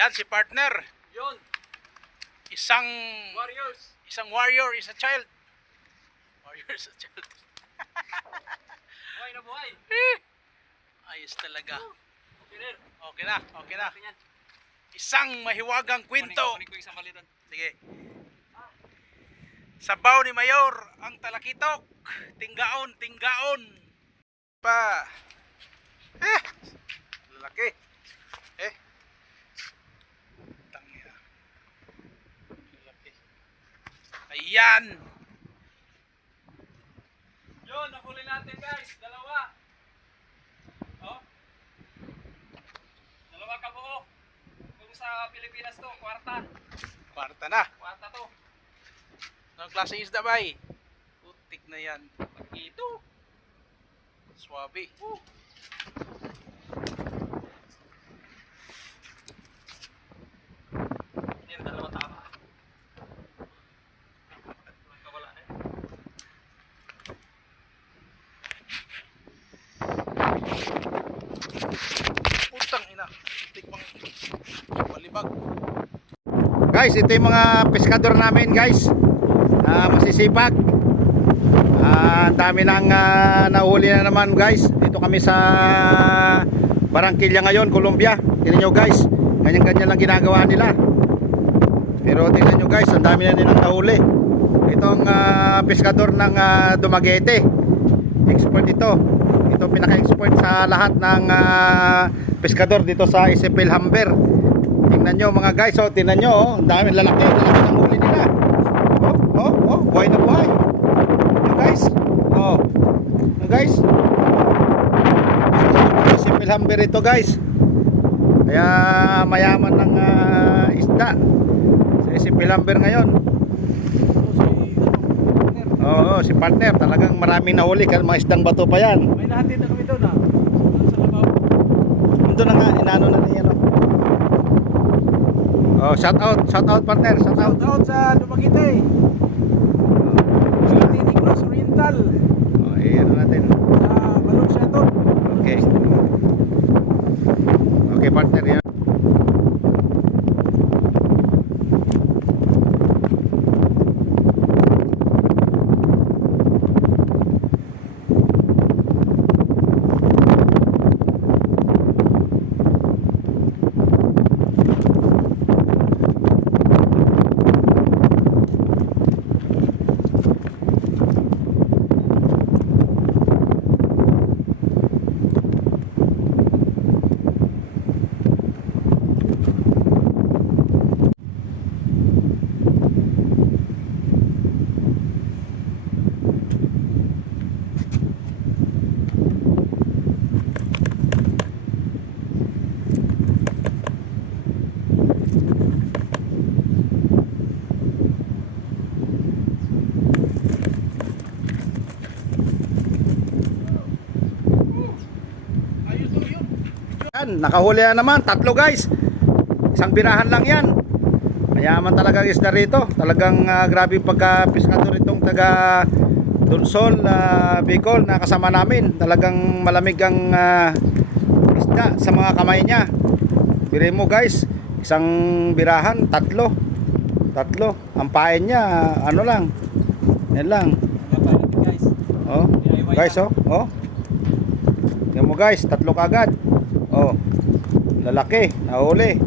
Yan si partner. Yun. Isang Warriors. warrior, is a child. Warrior is a child. Buhay na buhay. Ayos talaga. Engineer. Okay na, okay na. Natin yan. Isang mahiwagang kwento. Kunin ko isang balitan. Sige. Sabaw ni Mayor ang talakitok. Tinggaon, tinggaon. Pa. Lalaki. Tangina. Lalaki. Ayan. Yun, nahuli natin guys. Dalawa. Oh. Dalawa kabuo. Kung sa Pilipinas to, kwarta. Kwarta na. Kwarta to. Anong klaseng isda ba eh? Putik na yan. Ito. Swabe. Engineer, dalawa tama. Wala na. Putang ina. Putik pang balibag. Guys, ito yung mga pescador namin guys, masisipag. Ang dami nang nahuli na naman guys. Dito kami sa Barranquilla ngayon, Colombia. Tingnan nyo guys, ganyan-ganyan lang ginagawa nila. Pero tingnan nyo guys, ang dami na nilang nahuli. Itong pescador ng Dumaguete. Export ito. Ito pinaka-export sa lahat ng pescador dito sa Isabel Hamber. Tingnan nyo mga guys, oh, tingnan nyo, oh, ang dami, lalaki ng huli nila. Buhay na buhay. Yung guys, yung guys, si Pilhamber ito guys. Kaya mayaman ng isda si Pilhamber ngayon. Si partner, talagang maraming nahuli, kasi mga isdang bato pa yan. May nahatid na kami doon sa labaw. Ito na nga, inaano na niya, no? Shout out partner, shout out. Shout out sa Dumaguete. Sa Tinigros Oriental. Ano natin. Sa Balong Seton. Okay. Okay partner, yan. Nakahuli na naman, tatlo guys. Isang birahan lang yan. Mayaman talaga ang isda rito. Talagang grabe pagka-piskador itong taga Donsol, Bicol na kasama namin. Talagang malamig ang isda sa mga kamay niya. Bire mo guys, isang birahan, tatlo. Ang pain niya, ano lang. Yan lang. Guys. Guys, yan mo guys, tatlo kagad. Lalaki, nahuli.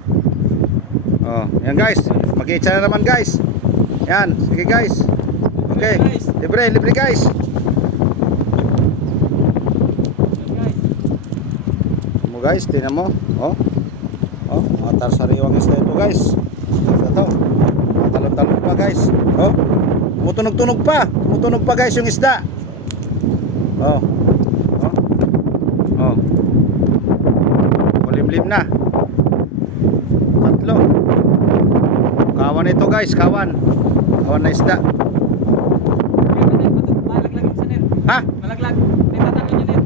Yan guys, mag-iitsa na naman guys. Yan, sige guys. Okay, libre guys. Mo guys, tingnan mo. Mga tarsariwang isda ito guys. Ito. Talon-talon pa guys. Tumutunog pa guys yung isda. Lim na. Tatlo. Kawan ito guys, kawan na isda. Malaglag yung saner. Ha? Malaglag. May tatanong yun eh.